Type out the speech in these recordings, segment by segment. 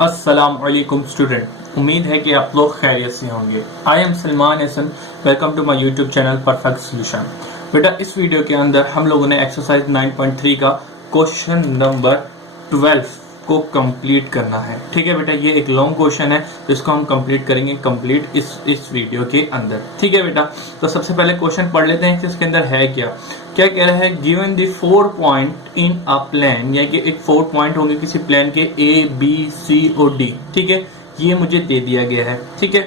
अस्सलाम वालेकुम स्टूडेंट, उम्मीद है कि आप लोग खैरियत से होंगे। I am Salman Hasan, welcome to my YouTube channel perfect solution. बेटा इस वीडियो के अंदर हम लोगों ने एक्सरसाइज 9.3 का क्वेश्चन नंबर 12 को कंप्लीट करना है। ठीक है बेटा, ये एक लॉन्ग क्वेश्चन है तो इसको हम कंप्लीट करेंगे कंप्लीट इस वीडियो के अंदर। ठीक है बेटा, तो सबसे पहले क्वेश्चन पढ़ लेते हैं कि इसके अंदर है क्या कह रहा है। Given the 4 point in a plan, यानी कि एक 4 पॉइंट होंगे किसी प्लान के A, B, C और D। ठीक है, ये मुझे दे दिया गया है। ठीक है,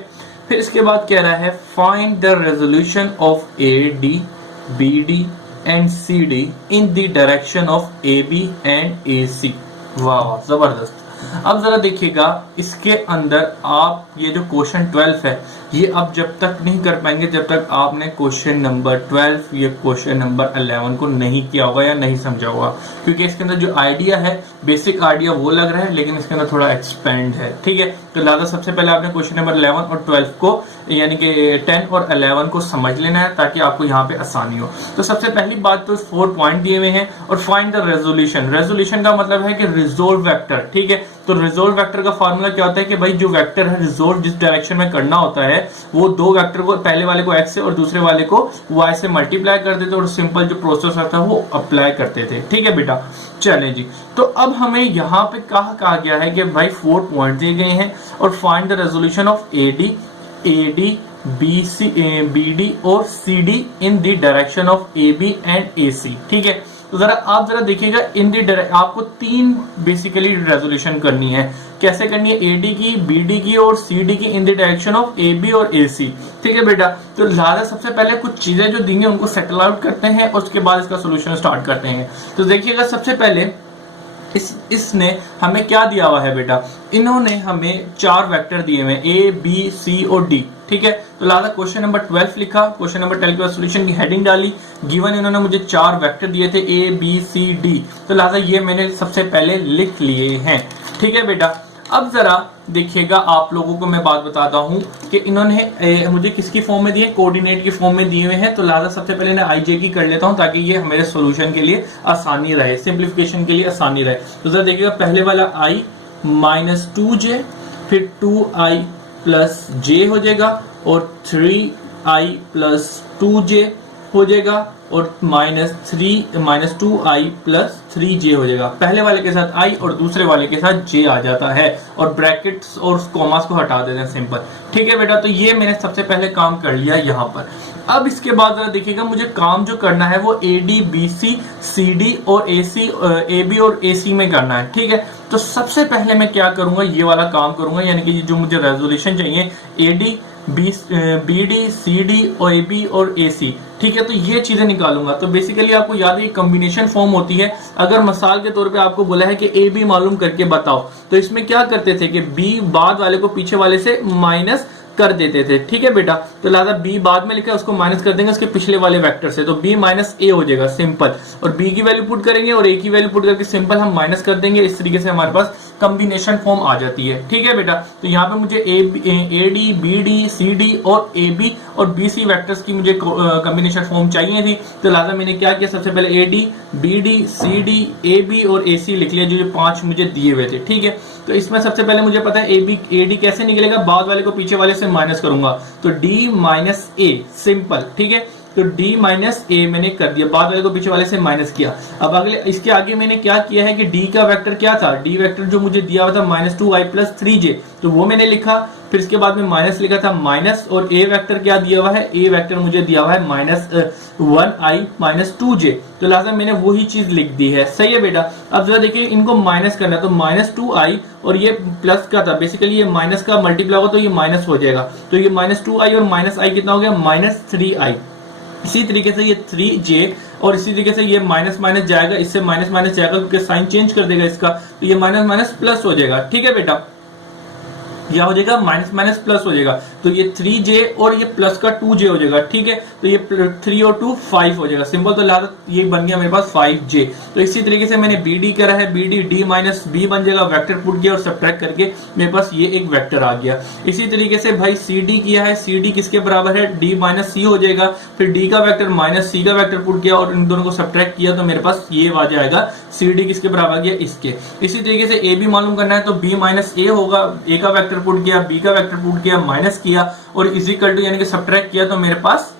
फिर इसके बाद कह रहा है find the resolution of AD, BD and CD in the direction of AB and AC। वाह जबरदस्त। अब जरा देखिएगा इसके अंदर आप ये जो क्वेश्चन 12 है ये आप जब तक नहीं कर पाएंगे जब तक आपने क्वेश्चन नंबर 12 या क्वेश्चन नंबर 11 को नहीं किया होगा या नहीं समझा होगा, क्योंकि इसके अंदर जो आइडिया है बेसिक आइडिया वो लग रहा है लेकिन इसके अंदर थोड़ा एक्सपेंड है। ठीक है, तो लिहाजा सबसे पहले आपने क्वेश्चन नंबर 11 और 12 को यानी कि 10 और 11 को समझ लेना है ताकि आपको यहाँ पे आसानी हो। तो सबसे पहली बात तो 4 पॉइंट दिए हुए हैं और फाइंड द रेजोल्यूशन। रेजोल्यूशन का मतलब है कि रिजोल्व वेक्टर। ठीक है, तो रिजोल्व वेक्टर का फार्मूला क्या होता है कि भाई जो वेक्टर है रिजोल्व जिस डायरेक्शन में करना होता है वो दो वेक्टर को पहले वाले को x से और दूसरे वाले को y से मल्टीप्लाई कर देते और सिंपल जो प्रोसेस होता है वो अप्लाई करते थे। ठीक है बेटा, चले जी। तो अब हमें यहाँ पे कहा गया है कि भाई 4 पॉइंट दिए गए हैं और find the resolution of AD, BC, BD और CD in the direction of AB and AC। ठीक है, तो आप जरा देखिएगा इन दी आपको 3 बेसिकली रेजोल्यूशन करनी है। कैसे करनी है? AD की, BD की और CD की इन द डायरेक्शन ऑफ AB और AC। ठीक है बेटा, तो लिहाजा सबसे पहले कुछ चीजें जो देंगे उनको सेटल आउट करते हैं और उसके बाद इसका सोल्यूशन स्टार्ट करते हैं। तो देखिएगा सबसे पहले इसने हमें क्या दिया हुआ है बेटा, इन्होंने हमें 4 वेक्टर दिए हुए A, B, C और D। ठीक है, तो लिहाजा क्वेश्चन नंबर 12 लिखा, क्वेश्चन नंबर 12 के सोल्यूशन की हेडिंग डाली। गिवन इन्होंने मुझे 4 वेक्टर दिए थे A, B, C, D, तो लिहाजा ये मैंने सबसे पहले लिख लिए हैं। ठीक है बेटा, अब जरा देखिएगा आप लोगों को मैं बात बताता हूं कि इन्होंने मुझे किसकी फॉर्म में दिए, कोऑर्डिनेट की फॉर्म में दिए हुए हैं। तो लिहाजा सबसे पहले मैं IJ की कर लेता हूं ताकि ये मेरे सॉल्यूशन के लिए आसानी रहे, सिंप्लीफिकेशन के लिए आसानी रहे। तो जरा देखिएगा पहले वाला I माइनस 2J, फिर 2I प्लस J हो जाएगा और 3I प्लस 2J हो जाएगा और माइनस 2I प्लस 3J हो जाएगा। पहले वाले के साथ I और दूसरे वाले के साथ J आ जाता है और ब्रैकेट्स और कॉमास को हटा देते हैं सिंपल। ठीक है बेटा, तो ये मैंने सबसे पहले काम कर लिया यहाँ पर। अब इसके बाद जरा देखिएगा मुझे काम जो करना है वो AD, BC, CD और AC, AB और AC में करना है। ठीक है, तो सबसे पहले मैं क्या करूंगा, ये वाला काम करूंगा, यानी कि जो मुझे रेजोल्यूशन चाहिए AD, BD, CD और AB और AC। ठीक है, तो ये चीजें निकालूंगा। तो बेसिकली आपको याद है कॉम्बिनेशन फॉर्म होती है। अगर मिसाल के तौर पे आपको बोला है कि AB मालूम करके बताओ, तो इसमें क्या करते थे कि B बाद वाले को पीछे वाले से माइनस कर देते थे। ठीक है बेटा, तो लिहाजा B बाद में लिखा है उसको माइनस कर देंगे उसके पिछले वाले वेक्टर से, तो B माइनस A हो जाएगा सिंपल। और B की वैल्यू पुट करेंगे और A की वैल्यू पुट करके सिंपल हम माइनस कर देंगे। इस तरीके से हमारे पास कॉम्बिनेशन फॉर्म आ जाती है। ठीक है बेटा, तो यहाँ पे मुझे AD, BD, CD और AB और BC वेक्टर्स की मुझे कॉम्बिनेशन फॉर्म चाहिए थी। तो लिहाजा मैंने क्या किया, सबसे पहले AD, BD, CD, AB और AC लिख लिया, जो 5 मुझे दिए हुए थे। ठीक है, तो इसमें सबसे पहले मुझे पता है AD कैसे निकलेगा, बाद वाले को पीछे वाले से माइनस करूंगा, तो D माइनस A सिंपल। ठीक है, तो D माइनस A मैंने कर दिया, बाद वाले को पीछे वाले से माइनस किया। अब अगले इसके आगे मैंने क्या किया है कि D का वेक्टर क्या था, D वेक्टर जो मुझे दिया हुआ था माइनस 2I प्लस 3J, तो वो मैंने लिखा। फिर इसके बाद में माइनस लिखा था माइनस, और A वेक्टर क्या दिया हुआ है, A वेक्टर मुझे दिया हुआ है माइनस 1I माइनस 2J, तो लिहाजा मैंने वही चीज लिख दी है। सही है बेटा, अब जरा देखिए इनको माइनस करना है, तो माइनस 2I और ये प्लस का था, बेसिकली ये माइनस का मल्टीप्लाई होगा तो ये माइनस हो जाएगा, तो ये माइनस 2I और माइनस I कितना हो गया, माइनस 3I। इसी तरीके से ये 3J और इसी तरीके से ये माइनस माइनस जाएगा, इससे माइनस माइनस जाएगा क्योंकि साइन चेंज कर देगा इसका, तो ये माइनस माइनस प्लस हो जाएगा। ठीक है बेटा, यह हो जाएगा माइनस माइनस प्लस हो जाएगा। तो ये 3j और ये प्लस का 2j हो जाएगा, ठीक है। तो ये 3 और 2 5 हो जाएगा सिंपल, तो लिहाजा ये बन गया मेरे पास 5j। तो इसी तरीके से मैंने bd करा है, bd d माइनस b बन जाएगा, वेक्टर पुट किया और सब्ट्रैक्ट करके मेरे पास ये एक वेक्टर आ गया। इसी तरीके से भाई cd किया है, cd किसके बराबर है, d माइनस c हो जाएगा, फिर d का वेक्टर माइनस c का वेक्टर पुट किया और इन दोनों को सब्ट्रैक्ट किया तो मेरे पास ये आ जाएगा cd किसके बराबर गया, इसके। इसी तरीके से a भी मालूम करना है तो b माइनस a होगा, a का वेक्टर पुट किया, b का वेक्टर पुट किया, माइनस किया और इज इक्वल टू यानी कि सब्ट्रैक्ट किया तो मेरे पास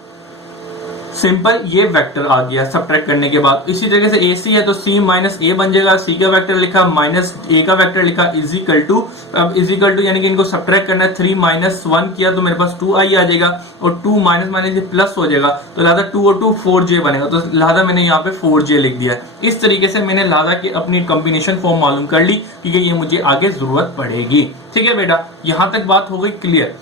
सिंपल ये वेक्टर आ गया सब्ट्रैक्ट करने के बाद। इसी तरीके से AC है तो C माइनस A बन जाएगा, C का वेक्टर लिखा माइनस A का वेक्टर लिखा इज इक्वल टू, अब इज इक्वल टू यानी कि इनको सब्ट्रैक्ट करना है, 3 माइनस 1 किया तो मेरे पास 2i आ जाएगा और 2 माइनस माइनस प्लस हो जाएगा, तो लिहाजा 2 और 2 4j बनेगा, तो लिहाजा मैंने यहाँ पे 4j लिख दिया। इस तरीके से मैंने लिहाजा की अपनी कॉम्बिनेशन फॉर्म मालूम कर ली क्योंकि ये मुझे आगे जरूरत पड़ेगी। ठीक है बेटा, यहाँ तक बात हो गई क्लियर।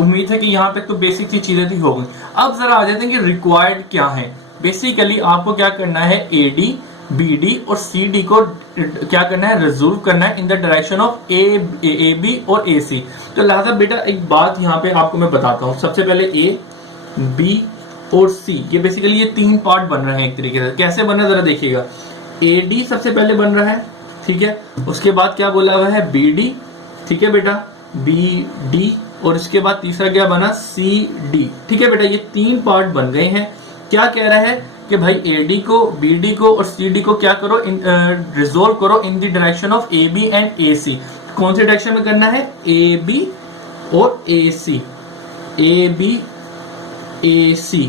उम्मीद है कि यहाँ तक तो बेसिक सी चीजें थी हो गई। अब जरा आ जाते हैं कि रिक्वायर्ड क्या है। बेसिकली आपको क्या करना है, AD, BD और CD को क्या करना है, रिजोल्व करना है इन द डायरेक्शन ऑफ AB और AC। तो लिहाजा बेटा एक बात यहाँ पे आपको मैं बताता हूँ। सबसे पहले A, B और C, ये बेसिकली ये 3 पार्ट बन रहे हैं एक तरीके से। कैसे बन रहा है जरा देखिएगा। AD सबसे पहले बन रहा है, ठीक है। उसके बाद क्या बोला हुआ है, BD, ठीक है बेटा, BD और इसके बाद तीसरा क्या बना, CD, ठीक है बेटा। ये 3 पार्ट बन गए हैं। क्या कह रहा है कि भाई AD को, BD को और CD को क्या करो, रिजोल्व करो इन the direction of AB and AC। कौन से डायरेक्शन में करना है, AB और AC, AB AC,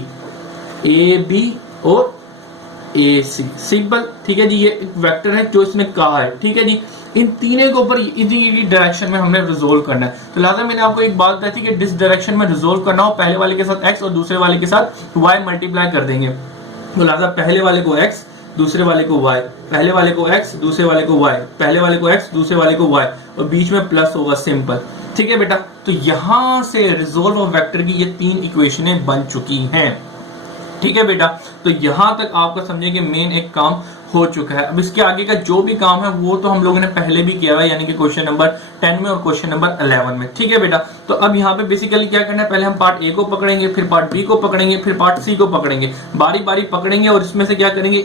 AB और AC, सिंपल, ठीक है जी। ये एक वेक्टर है जो इसने कहा है, ठीक है जी। इन तीनों के ऊपर इसी डायरेक्शन में हमने रिजोल्व करना है। तो लिहाजा मैंने आपको एक बात बताई थी कि जिस डायरेक्शन में रिजोल्व करना हो, पहले वाले के साथ x और दूसरे वाले के साथ y मल्टीप्लाई कर देंगे। तो लिहाजा पहले वाले को x, दूसरे वाले को y, पहले वाले को x, दूसरे वाले को y, पहले वाले को x, दूसरे वाले को y और बीच में प्लस होगा, सिंपल, ठीक है बेटा। तो यहां से रिजोल्व ऑफ वेक्टर की ये 3 इक्वेशनें बन चुकी हैं, ठीक है बेटा। तो यहां तक आपको समझिए कि मेन एक काम हो चुका है। अब इसके आगे का जो भी काम है वो तो हम लोगों ने पहले भी किया हुआ है, यानी कि क्वेश्चन नंबर 10 में और क्वेश्चन नंबर 11 में, ठीक है बेटा। तो अब यहाँ पे बेसिकली क्या करना है, पहले हम पार्ट A को पकड़ेंगे, फिर पार्ट B को पकड़ेंगे, फिर पार्ट C को पकड़ेंगे, बारी बारी पकड़ेंगे और इसमें से क्या करेंगे,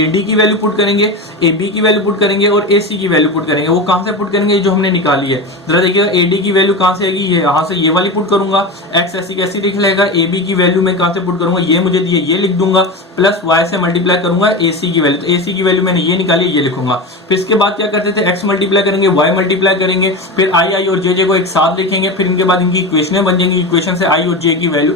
AD की वैल्यू पुट करेंगे, AB की वैल्यू पुट करेंगे और AC की वैल्यू पुट करेंगे। वो कहां से पुट करेंगे, जो हमने निकाली है। जरा देखिएगा AD की वैल्यू कहां से आएगी, ये यहाँ से ये वाली पुट करूंगा, x ऐसी कैसी लिख लेगा, AB की वैल्यू में कहां से पुट करूंगा, ये मुझे दिए ये लिख दूंगा, प्लस y से मल्टीप्लाई करूंगा AC की वैल्यू, तो AC की वैल्यू मैंने ये निकाली, ये लिखूंगा। फिर इसके बाद क्या करते थे, x मल्टीप्लाई करेंगे, y मल्टीप्लाई करेंगे, फिर i और j को एक साथ लिखेंगे, फिर इनके बाद इनकी इक्वेशनें बन जाएंगी। इक्वेशन से i और j की वैल्यू,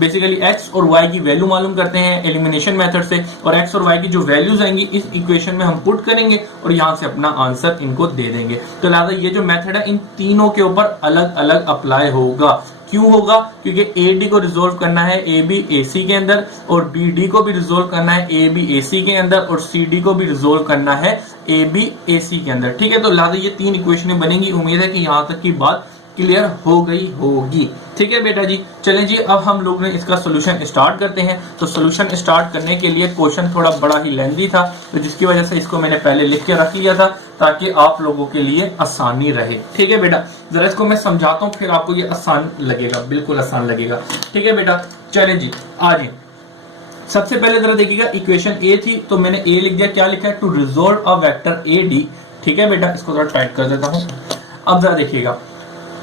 बेसिकली x और y की वैल्यू मालूम करते हैं एलिमिनेशन मेथड से, और x और y की जो वैल्यूज आएंगी इस इक्वेशन में हम पुट करेंगे और यहां से अपना आंसर इनको दे देंगे। तो लिहाजा ये जो मेथड है इन तीनों के ऊपर अलग अलग अप्लाई होगा। क्यों होगा, क्योंकि AD को रिजोल्व करना है AB AC के अंदर, और BD को भी रिजोल्व करना है AB AC के अंदर, और CD को भी रिजोल्व करना है AB AC के अंदर, ठीक है। तो लिहाजा ये 3 इक्वेशनें बनेंगी। उम्मीद है कि यहां तक की बात क्लियर हो गई होगी, ठीक है बेटा जी। चलें जी, अब हम लोग ने इसका सोल्यूशन स्टार्ट करते हैं। तो सोल्यूशन स्टार्ट करने के लिए क्वेश्चन थोड़ा बड़ा ही लेंथी था, तो जिसकी वजह से इसको मैंने पहले लिख के रख लिया था ताकि आप लोगों के लिए आसानी रहे, ठीक है बेटा। जरा इसको मैं समझाता हूँ, फिर आपको ये आसान लगेगा, बिल्कुल आसान लगेगा, ठीक है बेटा। चलें जी, आगे सबसे पहले जरा देखिएगा, इक्वेशन A थी तो मैंने A लिख दिया। क्या लिखा है, to resolve a vector AD, ठीक है बेटा। इसको जरा टाइप कर देता हूँ। अब जरा देखिएगा,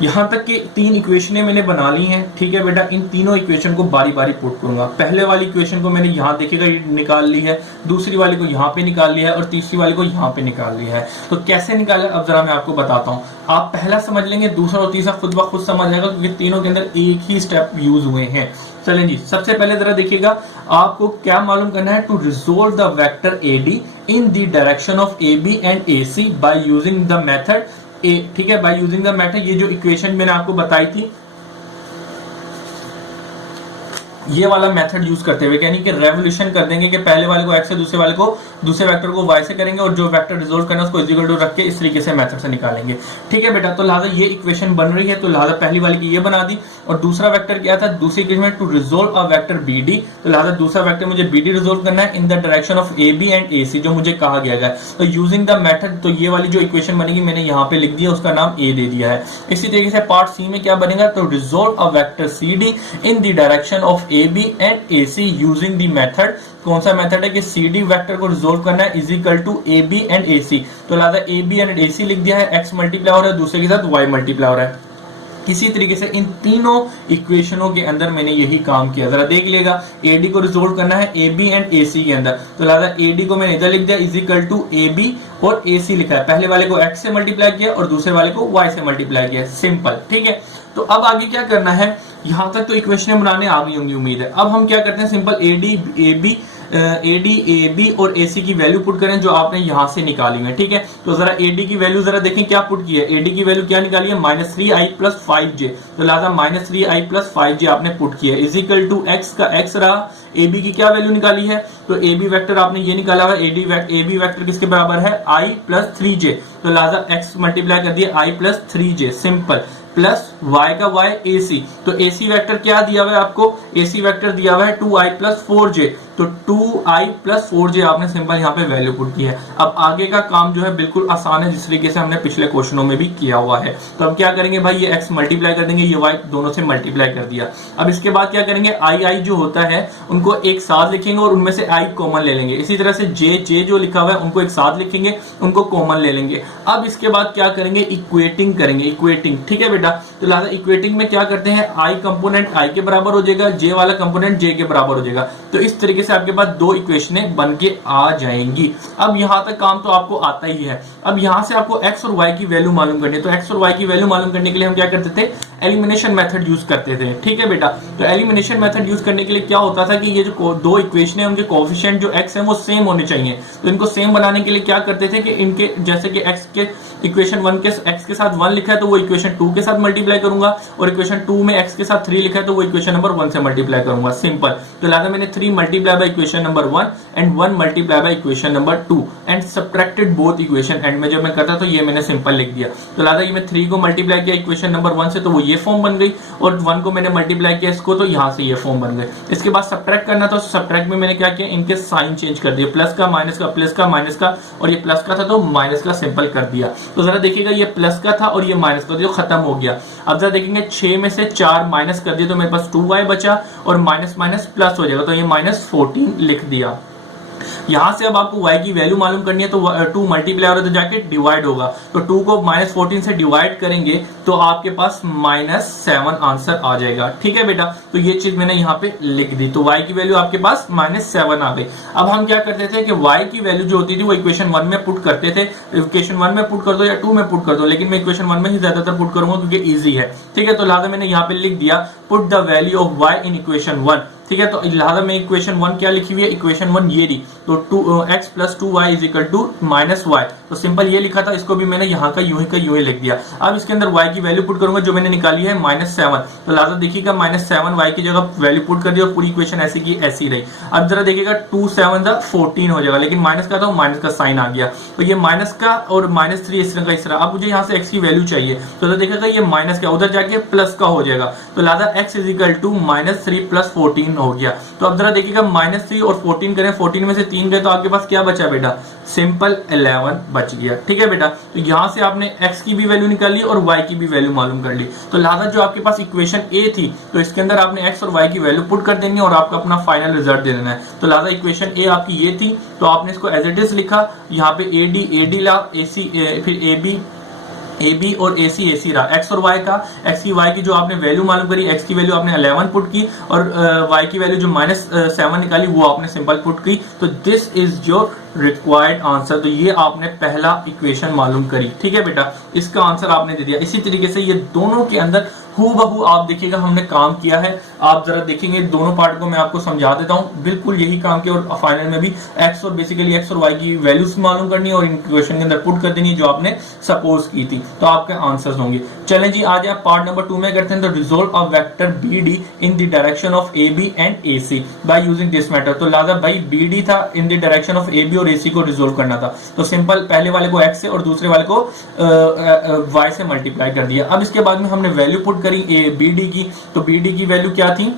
यहां तक कि 3 इक्वेशनें मैंने बना ली हैं, ठीक है बेटा। इन तीनों इक्वेशन को बारी बारी पुट करूंगा। पहले वाली इक्वेशन को मैंने यहां देखिएगा निकाल ली है, दूसरी वाली को यहां पे निकाल लिया है और तीसरी वाली को यहां पे निकाल लिया है। तो कैसे निकाला, अब जरा मैं आपको बताता हूं। आप पहला समझ लेंगे, दूसरा और तीसरा खुद ब खुद समझ जाएगा, क्योंकि तीनों के अंदर एक ही स्टेप यूज हुए हैं। चलें जी, सबसे पहले जरा देखिएगा, आपको क्या मालूम करना है, to resolve the vector AD in the direction of AB and AC by using the method A, ठीक है, बाय यूजिंग द मेथड। ये जो इक्वेशन मैंने आपको बताई थी, ये वाला मेथड यूज करते हुए, यानी कि रेवोल्यूशन कर देंगे कि पहले वाले को x से दूसरे वाले को, दूसरे वेक्टर को y से करेंगे और जो वेक्टर रिजोल्व करना है उसको इक्वल टू रख के इस तरीके से मेथड से निकालेंगे, ठीक है बेटा। तो लिहाजा ये इक्वेशन बन रही है, तो लिहाजा पहली वाली की ये बना दी। और दूसरा वेक्टर क्या था, दूसरी इक्वेशन में to resolve a vector BD, तो लिहाजा दूसरा वेक्टर मुझे BD रिजोल्व करना है इन the direction of AB and AC जो मुझे कहा गया है। तो यूजिंग द मेथड, तो ये वाली जो इक्वेशन बनेगी मैंने यहाँ पे लिख दिया, उसका नाम A दे दिया है। इसी तरीके से पार्ट C में क्या बनेगा, तो resolve a vector CD in the direction of AB and AC using the method, कौन सा मेथड है कि CD वेक्टर को रिजोल्व करना है is equal to AB and AC, तो लिहाजा AB एंड AC लिख दिया है, x मल्टीप्लाई हो रहा है दूसरे के साथ y मल्टीप्लाई हो रहा है। इसी तरीके से इन तीनों इक्वेशनों के अंदर मैंने यही काम किया, जरा देख लिएगा। AD को रिजोल्व करना है AB एंड AC के अंदर, तो लिहाजा AD को मैंने इधर लिख दिया इज इक्वल टू AB और AC लिखा है, पहले वाले को x से मल्टीप्लाई किया और दूसरे वाले को y से मल्टीप्लाई किया, सिंपल, ठीक है। तो अब आगे क्या करना है, यहां तक तो इक्वेशन बनाने आ गई होंगी उम्मीद है। अब हम क्या करते हैं, सिंपल AD AB और AC की वैल्यू पुट करें जो आपने यहां से निकाली है, ठीक है। तो जरा AD की वैल्यू जरा देखें क्या पुट की है, AD की वैल्यू क्या निकाली है, -3i + 5j, तो लिहाजा -3i + 5j आपने पुट किया इज इक्वल टू x का x रहा, AB की क्या वैल्यू निकाली है, तो AB वेक्टर आपने ये निकाला हुआ, AB वेक्टर किसके बराबर है, i + 3j, तो लिहाजा x मल्टीप्लाई कर दिया i + 3j, simple, plus y का y AC, तो AC वेक्टर क्या दिया हुआ है आपको, AC वेक्टर दिया हुआ है 2i + 4j, तो 2i + 4j आपने सिंपल यहाँ पे वैल्यू पुट की है। अब आगे का काम जो है बिल्कुल आसान है, जिस तरीके से हमने पिछले क्वेश्चनों में भी किया हुआ है। तो अब क्या करेंगे भाई, ये x मल्टीप्लाई कर देंगे, ये y दोनों से मल्टीप्लाई कर दिया। अब इसके बाद क्या करेंगे, i जो होता है उनको एक साथ लिखेंगे और उनमें से i कॉमन ले लेंगे। इसी तरह से j जो लिखा हुआ है उनको एक साथ लिखेंगे, उनको कॉमन ले लेंगे। अब इसके बाद क्या करेंगे, इक्वेटिंग करेंगे, इक्वेटिंग, ठीक है बेटा। तो लिहाजा इक्वेटिंग में क्या करते हैं, i कंपोनेंट i के बराबर हो जाएगा, j वाला कंपोनेंट j के बराबर हो जाएगा। तो इस तरीके से आपके पास दो इक्वेशनें बन के आ जाएंगी। अब यहां तक काम तो आपको आता ही है। अब यहां से आपको x और y की वैल्यू मालूम करनी है, तो x और y की वैल्यू मालूम करने के लिए हम क्या करते थे, एलिमिनेशन मेथड यूज करते थे, ठीक है बेटा। तो एलिमिनेशन मेथड यूज करने के लिए क्या होता था कि ये जो दो इक्वेशन है उनके कोएफिशिएंट जो x है वो सेम होने चाहिए। तो इनको सेम बनाने के लिए क्या करते थे कि इनके जैसे कि x के इक्वेशन 1 के x के साथ 1 लिखा है तो वो इक्वेशन 2 के साथ मल्टीप्लाई करूंगा, और इक्वेशन 2 में x के साथ 3 लिखा है तो वो इक्वेशन नंबर 1 से मल्टीप्लाई करूंगा, सिंपल। तो लिहाजा मैंने 3 multiply by equation number 1 and 1 multiply by equation number 2 and subtracted both equation. And में जब मैं करता तो ये मैंने सिंपल लिख दिया। तो लिहाजा ये मैं 3 को मल्टीप्लाई किया इक्वेशन नंबर 1 से तो वो ये फॉर्म बन गई, और 1 को मैंने मल्टीप्लाई किया इसको तो यहां से ये फॉर्म बन गए। इसके बाद सब्ट्रैक्ट करना था, सब्ट्रैक्ट में मैंने क्या किया, इनके साइन चेंज कर दिया, प्लस का माइनस का, प्लस का माइनस का, और ये प्लस का था तो माइनस का सिंपल कर दिया। तो जरा देखिएगा ये प्लस का था और ये माइनस का, तो खत्म हो गया। अब जरा देखेंगे 6 में से 4 माइनस कर दिया तो मेरे पास 2y बचा, और माइनस माइनस प्लस हो जाएगा, तो ये -14 लिख दिया। यहां से अब आपको y की वैल्यू मालूम करनी है, तो 2 मल्टीप्लाई हो रहा है तो जाके डिवाइड होगा, तो 2 को -14 से डिवाइड करेंगे तो आपके पास -7 आंसर आ जाएगा, ठीक है बेटा। तो ये चीज मैंने यहाँ पे लिख दी, तो y की वैल्यू आपके पास -7 आ गई। अब हम क्या करते थे कि y की वैल्यू जो होती थी वो इक्वेशन 1 में पुट करते थे, इक्वेशन 1 में पुट कर दो या 2 में पुट कर दो, लेकिन मैं इक्वेशन 1 में ही ज्यादातर पुट करूंगा क्योंकि ईजी है, ठीक है। तो लिहाजा मैंने यहाँ पे लिख दिया put the value of y in equation 1, ठीक है। तो लिहाजा में इक्वेशन 1 क्या लिखी हुई है, इक्वेशन 1 ये रही, तो x + 2y = -y, तो सिंपल ये लिखा था, इसको भी मैंने यहाँ का यूं ही लिख दिया। अब इसके अंदर y की वैल्यू पुट करूंगा जो मैंने निकाली है -7, तो लिहाजा देखिएगा -7 y की जगह वैल्यू पुट कर दिया और पूरी इक्वेशन ऐसी की ऐसी रही। अब जरा देखिएगा 2 7 14 हो जाएगा, लेकिन माइनस का था माइनस का साइन आ गया, तो ये माइनस का और -3 इस तरह का इस तरह। अब मुझे यहाँ से x की वैल्यू चाहिए, तो देखिएगा ये माइनस का उधर जाके प्लस का हो जाएगा, तो लिहाजा x = -3 + 14 हो गया। तो अब जरा देखिएगा -3 और 14 करें, 14 में से 3 गए तो आपके पास क्या बचा बेटा, सिंपल 11 बच गया, ठीक है बेटा। तो यहां से आपने x की भी वैल्यू निकाल ली और y की भी वैल्यू मालूम कर ली। तो लिहाजा जो आपके पास इक्वेशन a थी तो इसके अंदर आपने x और y की वैल्यू पुट कर देनी है और आपका अपना फाइनल रिजल्ट दे देना है। तो लिहाजा इक्वेशन a आपकी ये थी, तो आपने इसको एज इट इज लिखा, यहाँ पे AD ला, AC फिर AB और AC रहा, x और y का, x की y की जो आपने वैल्यू मालूम करी, x की वैल्यू आपने 11 पुट की और y की वैल्यू जो -7 निकाली वो आपने सिंपल पुट की। तो this is your required answer. तो ये आपने पहला इक्वेशन मालूम करी, ठीक है बेटा, इसका आंसर आपने दे दिया। इसी तरीके से ये दोनों के अंदर हूबहू आप देखिएगा हमने काम किया है। आप जरा देखेंगे दोनों पार्ट को मैं आपको समझा देता हूं, बिल्कुल यही काम किया और फाइनल में भी x और बेसिकली x और y की वैल्यूज मालूम करनी है और इन इक्वेशन के अंदर पुट कर देनी है जो आपने सपोज की थी, तो आपके आंसर्स होंगे। चलें जी, आ जाए पार्ट नंबर 2 में करते हैं। तो resolve a vector BD in the direction of AB and AC by using this method. तो लिहाजा भाई BD था इन द डायरेक्शन ऑफ AB और AC को रिजोल्व करना था, तो सिंपल पहले वाले को x से और दूसरे वाले को y से मल्टीप्लाई कर दिया। अब इसके बाद में हमने वैल्यू पुट पुट करी बी डी की, तो बी डी की वैल्यू क्या थी,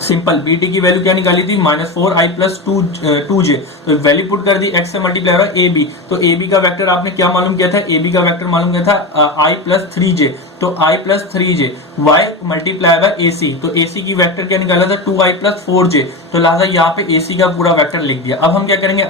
सिंपल बी टी की वैल्यू क्या निकाली थी, -4i प्लस 2j, तो वैल्यू पुट कर दी, x से मल्टीप्लाई हो रहा है ए बी, तो ए बी का वेक्टर आपने क्या मालूम किया था, ए बी का वेक्टर मालूम किया था i प्लस 3j, तो i plus 3j y multiply by A C, तो ए सी की वेक्टर क्या निकाला था 2i प्लस 4j, तो लिहाजा यहाँ पे ए सी का पूरा वेक्टर लिख दिया। अब हम क्या करेंगे,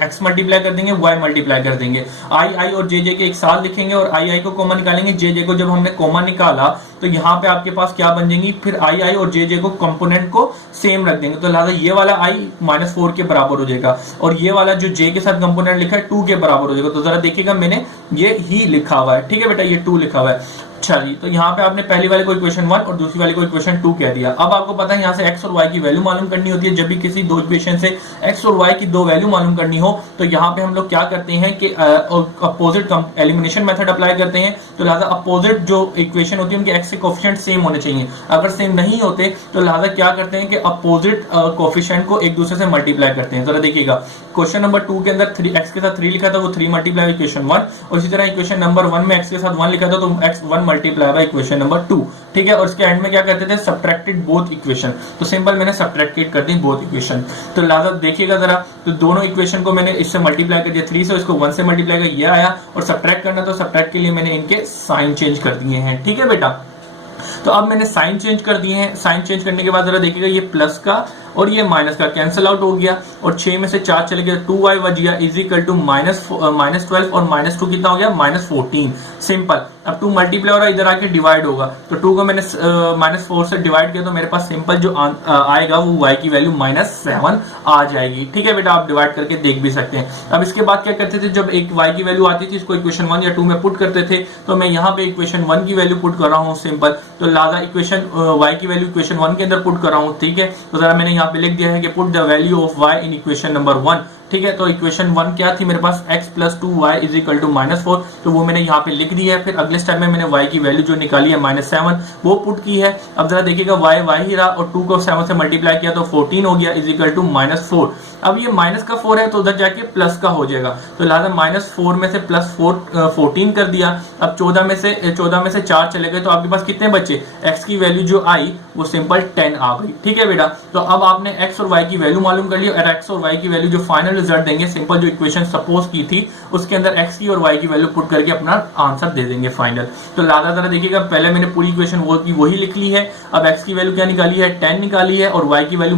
x मल्टीप्लाई कर देंगे, y मल्टीप्लाई कर देंगे, i और j के एक साथ लिखेंगे और i को कॉमन निकालेंगे, j को जब हमने कॉमन निकाला तो यहाँ पे आपके पास क्या बन जाएंगी, फिर i और j को कंपोनेंट को सेम रख देंगे, तो लिहाजा ये वाला i -4 के बराबर हो जाएगा और ये वाला जो j के साथ कंपोनेंट लिखा है 2 के बराबर हो जाएगा। तो जरा देखिएगा मैंने ये ही लिखा हुआ है, ठीक है बेटा, ये 2 लिखा हुआ है। अच्छा जी, तो यहाँ पे आपने पहली वाले को इक्वेशन 1 और दूसरी वाले को इक्वेशन 2 कह दिया। अब आपको पता है यहाँ से x और y की वैल्यू मालूम करनी होती है। जब भी किसी दो इक्वेशन से x और y की दो वैल्यू मालूम करनी हो तो यहाँ पे हम लोग क्या करते हैं कि अपोजिट एलिमिनेशन मेथड अप्लाई करते हैं। तो लिहाजा अपोजिट जो इक्वेशन होती है उनके x के कोफिशिएंट सेम होने चाहिए। अगर सेम नहीं होते तो लिहाजा क्या करते हैं कि अपोजिट कोफिशिएंट को एक दूसरे से मल्टीप्लाई करते हैं। जरा देखिएगा, क्वेश्चन नंबर 2 के अंदर x के साथ 3 लिखा था, वो 3 मल्टीप्लाई इक्वेशन 1, और इसी तरह इक्वेशन नंबर 1 में x के साथ 1 लिखा था तो x 1 multiply by equation number 2, ठीक है। और इसके एंड में क्या करते थे, सब्ट्रैक्टेड बोथ इक्वेशन, तो सिंपल मैंने सब्ट्रैक्टेड कर दी बोथ इक्वेशन। तो लिहाजा देखिएगा जरा, तो दोनों इक्वेशन को मैंने इससे मल्टीप्लाई कर दिया 3 से, इसको 1 से मल्टीप्लाई कर, ये आया, और सब्ट्रैक्ट करना तो सब्ट्रैक्ट के लिए मैंने इनके साइन चेंज कर दिए हैं, ठीक है बेटा। तो अब मैंने साइन चेंज कर दिए हैं, साइन चेंज करने के बाद जरा देखिएगा, ये प्लस का और ये माइनस का कैंसिल आउट हो गया और 6 में से 4 चले गए, 2y बच गया इज इक्वल टू -12 और -2 कितना हो गया, -14। सिंपल, अब 2 मल्टीप्लाई हो रहा है, इधर आके डिवाइड होगा, तो 2 को मैंने -4 से डिवाइड किया तो मेरे पास सिंपल जो आएगा वो y की वैल्यू -7 आ जाएगी, ठीक है बेटा। आप डिवाइड करके देख भी सकते हैं। अब इसके बाद क्या करते थे, जब एक y की वैल्यू आती थी इसको इक्वेशन 1 या 2 में पुट करते थे, तो मैं यहाँ पे इक्वेशन 1 की वैल्यू पुट कर रहा हूँ सिंपल, तो लिहाजा इक्वेशन y की वैल्यू इक्वेशन 1 के अंदर पुट कर रहा हूँ, ठीक है। तो जरा मैंने यहाँ पे लिख दिया है कि put the value of y in equation number 1, ठीक है। तो इक्वेशन 1 क्या थी मेरे पास, x plus 2y is equal to -4, तो वो मैंने यहाँ पे लिख दी है। फिर अगले स्टेप में मैंने y की वैल्यू जो निकाली है -7 वो पुट की है। अब जरा देखिएगा, y ही रहा और 2 को 7 से मल्टीप्लाई किया तो 14 हो गया इज इक्वल टू -4। अब ये माइनस का 4 है तो उधर जाके प्लस का हो जाएगा, तो लिहाजा -4 में से +14 कर दिया। अब 14 में से 4 चले गए तो आपके पास कितने बचे, x की वैल्यू जो आई वो सिंपल 10 आ गई, ठीक है बेटा। तो अब आपने x और y की वैल्यू मालूम कर ली और x और y की वैल्यू जो फाइनल रिजल्ट देंगे, सिंपल जो इक्वेशन सपोज की थी उसके अंदर x की और y की वैल्यू पुट करके अपना आंसर दे देंगे फाइनल। तो लिहाजा जरा देखिएगा, पहले मैंने पूरी इक्वेशन वो की वही लिख ली है। अब x की वैल्यू क्या निकाली है, 10 निकाली है, और y की वैल्यू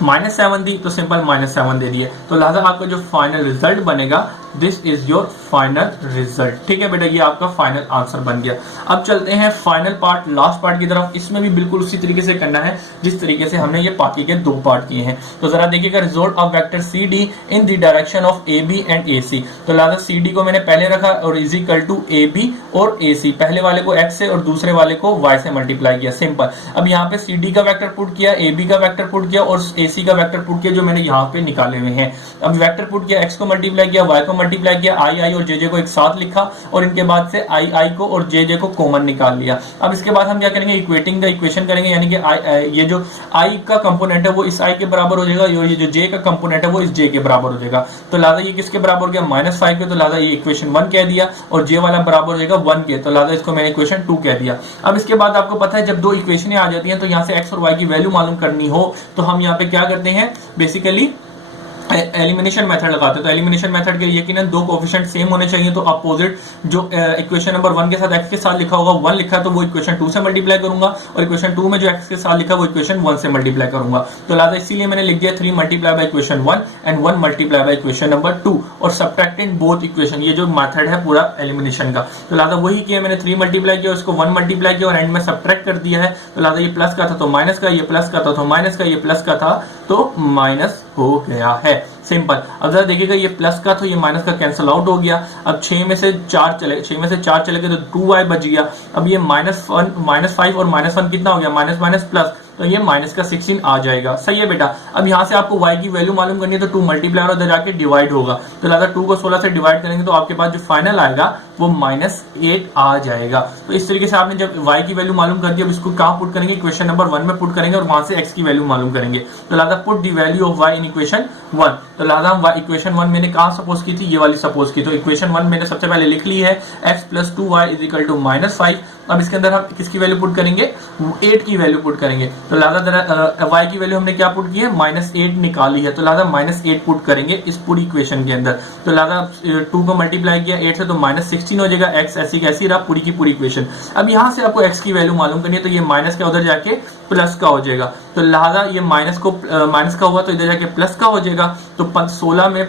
-7 दी तो सिंपल -7 दे दिए। तो लिहाजा आपका जो फाइनल रिजल्ट बनेगा, this is your final result, ठीक है बेटा, ये आपका फाइनल आंसर बन गया। अब चलते हैं फाइनल पार्ट, लास्ट पार्ट की तरफ। इसमें भी बिल्कुल उसी तरीके से करना है जिस तरीके से हमने ये बाकी के 2 पार्ट किए हैं। तो जरा देखिएगा, result of vector C D in the direction of A B and A C. तो लिहाजा सी डी को मैंने पहले रखा और is equal to A B और ए सी, पहले वाले को x से और दूसरे वाले को y से मल्टीप्लाई किया, सिंपल। अब यहाँ पे सी डी का वेक्टर पुट किया, ए बी का वेक्टर पुट किया और ए सी का वेक्टर पुट किया, जो मैंने यहाँ पे निकाले हुए हैं। अब वेक्टर पुट किया, x को मल्टीप्लाई किया, y को मल्टीप्लाई किया, आई और जे को एक साथ लिखा और इनके बाद से आई को और जे को कॉमन निकाल लिया। अब इसके बाद हम क्या करेंगे, इक्वेटिंग द इक्वेशन करेंगे, यानी कि ये जो आई का कंपोनेंट है वो इस आई के बराबर हो जाएगा और ये जो जे का कंपोनेंट है वो इस जे के बराबर हो जाएगा। तो लिहाजा ये किसके बराबर हो गया, -5 के, तो लिहाजा ये इक्वेशन 1 कह दिया और जे वाला बराबर हो जाएगा 1 के, तो लिहाजा इसको मैंने इक्वेशन 2 कह दिया। अब इसके बाद आपको पता है जब 2 इक्वेशनें आ जाती हैं तो यहाँ से x और y की वैल्यू मालूम करनी हो तो हम यहाँ पे क्या करते हैं, बेसिकली एलिमिनेशन मेथड लगाते हैं। तो एलिमिनेशन मेथड के लिए यकीनन 2 कोएफिशिएंट सेम होने चाहिए, तो अपोजिट जो इक्वेशन नंबर 1 के साथ x के साथ लिखा होगा 1 लिखा है तो वो इक्वेशन 2 से मल्टीप्लाई करूंगा और इक्वेशन 2 में जो x के साथ लिखा वो इक्वेशन 1 से मल्टीप्लाई करूंगा। तो लिहाजा इसीलिए मैंने लिख दिया 3 multiply by equation 1 and 1 multiply by equation number 2 और सब्ट्रैक्टिंग बोथ इक्वेशन, ये जो मेथड है पूरा एलिमिनेशन का। तो लिहाजा वही किया मैंने, 3 मल्टीप्लाई किया, उसको 1 मल्टीप्लाई किया और एंड में सब्ट्रैक्ट कर दिया है। तो लिहाजा ये प्लस का था तो माइनस का, ये प्लस का था तो माइनस का, ये प्लस का था तो माइनस हो गया है, सिंपल। अब जरा देखिएगा, ये प्लस का तो ये माइनस का कैंसिल आउट हो गया। अब 6 में से 4 चले गए तो 2y बच गया। अब ये -5 और -1 कितना हो गया, माइनस माइनस प्लस, तो ये माइनस का 16 आ जाएगा, सही है बेटा। अब यहाँ से आपको y की वैल्यू मालूम करनी है तो 2 मल्टीप्लाई और उधर जाके डिवाइड होगा, तो लिहाजा 2 को 16 से डिवाइड करेंगे तो आपके पास जो फाइनल आएगा वो -8 आ जाएगा। तो इस तरीके से आपने जब y की वैल्यू मालूम कर दी, अब इसको कहाँ पुट करेंगे, इक्वेशन नंबर 1 में पुट करेंगे और वहां से x की वैल्यू मालूम करेंगे। तो लिहाजा put the value of y in equation 1। तो लिहाजा हम इक्वेशन 1 मैंने कहाँ सपोज की थी, ये वाली सपोज की। तो इक्वेशन 1 मैंने सबसे पहले लिख ली है, x plus 2y is equal to -5। अब इसके अंदर हम किसकी वैल्यू पुट करेंगे, 8 की वैल्यू पुट करेंगे। तो लिहाजा y की वैल्यू हमने क्या पुट की है, -8 निकाली है, तो लिहाजा -8 पुट करेंगे इस पूरी इक्वेशन के अंदर। तो लिहाजा 2 को मल्टीप्लाई किया 8 से तो -16 हो जाएगा, x ऐसी कैसी रहा पूरी की पूरी इक्वेशन। अब यहां से आपको x की वैल्यू मालूम करनी है, तो ये माइनस का उधर जाके प्लस का हो जाएगा। तो लिहाजा ये माइनस का हुआ तो इधर जाके प्लस का हो जाएगा। तो 16 में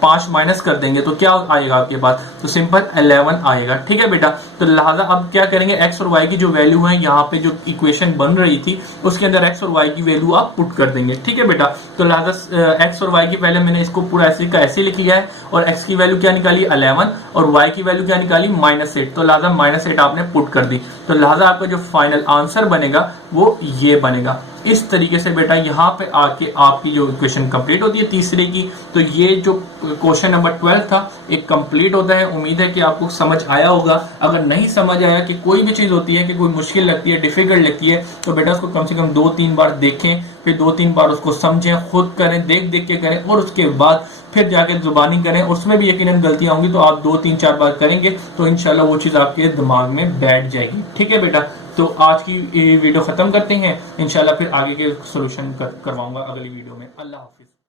5 माइनस कर देंगे तो क्या आएगा आपके पास, तो सिंपल 11 आएगा। ठीक है बेटा, तो लिहाजा अब क्या करेंगे, x और y की जो वैल्यू है यहाँ पे जो इक्वेशन बन रही थी उसके अंदर x और y की वैल्यू आप पुट कर देंगे। ठीक है बेटा, तो लिहाजा x और y की पहले मैंने इसको पूरा ऐसे का ऐसे लिख लिया है, और x की वैल्यू क्या निकाली 11 और y की वैल्यू क्या निकाली -8, तो लिहाजा -8 आपने पुट कर दी। तो लिहाजा आपका जो फाइनल आंसर बनेगा वो ये बनेगा। इस तरीके से बेटा यहाँ पे आके आपकी जो इक्वेशन कंप्लीट होती है तीसरे की। तो ये जो क्वेश्चन नंबर 12 था एक कंप्लीट होता है। उम्मीद है कि आपको समझ आया होगा। अगर नहीं समझ आया, कि कोई भी चीज होती है कि कोई मुश्किल लगती है, डिफिकल्ट लगती है, तो बेटा उसको कम से कम 2-3 बार देखें, फिर 2-3 बार उसको समझें, खुद करें, देख के करें, और उसके बाद फिर जाके जुबानी करें। उसमें भी यकीनन गलतियां होंगी, तो आप 2-3-4 बार करेंगे तो इंशाल्लाह वो चीज आपके दिमाग में बैठ जाएगी। ठीक है बेटा, तो आज की वीडियो खत्म करते हैं, इंशाल्लाह फिर आगे के सोल्यूशन करवाऊंगा अगली वीडियो में। अल्लाह हाफिज।